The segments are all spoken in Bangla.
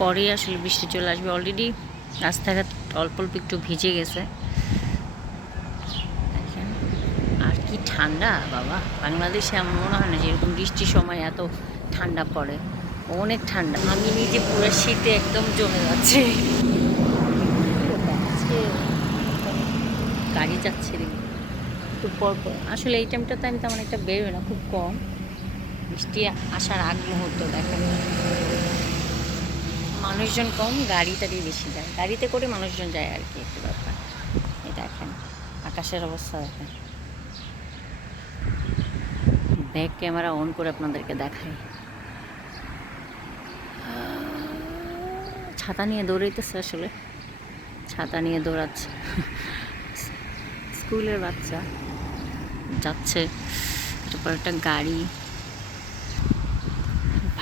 পরেই আসলে বৃষ্টি চলে আসবে। অলরেডি রাস্তাঘাট অল্প অল্প একটু ভিজে গেছে। আর কি ঠান্ডা, বাবা। বাংলাদেশে আমার মনে হয় না যে এরকম বৃষ্টির সময় এত ঠান্ডা পড়ে। অনেক ঠান্ডা। আমি নিজে পুরো শীতে একদম জমে যাচ্ছে। গাড়ি যাচ্ছে খুব পর পর। আসলে এই টাইমটা তো আমি তেমন একটা বেরোই না, খুব কম। বৃষ্টি আসার আগ মুহূর্ত, দেখেন। মানুষজন কম গাড়ি টাড়ি বেশি যায়। গাড়িতে করে মানুষজন যায় আর কি, একটু ব্যাপার। এই দেখেন, আকাশের অবস্থা দেখেন। ব্যাক ক্যামেরা অন করে আপনাদেরকে দেখাই। ছাতা নিয়ে দৌড়াইতেছে আসলে। ছাতা নিয়ে দৌড়াচ্ছে। স্কুলের বাচ্চা যাচ্ছে। তারপর একটা গাড়ি।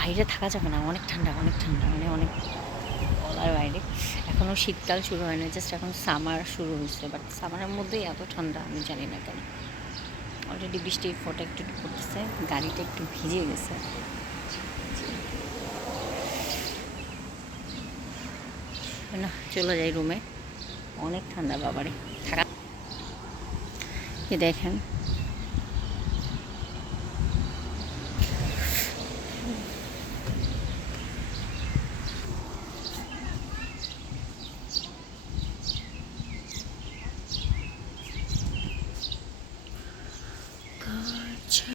বাইরে থাকা যাবে না, অনেক ঠান্ডা অনেক ঠান্ডা মানে অনেক বলার বাইরে। এখনও শীতকাল শুরু হয় না জাস্ট এখন সামার শুরু হয়েছে বাট সামারের মধ্যেই এত ঠান্ডা, আমি জানি না কেন। অলরেডি বৃষ্টির ফোটা একটু পড়তেছে গাড়িটা একটু ভিজে গেছে। না, চলে যাই রুমে অনেক ঠান্ডা বাবারে। থাকা দেখেন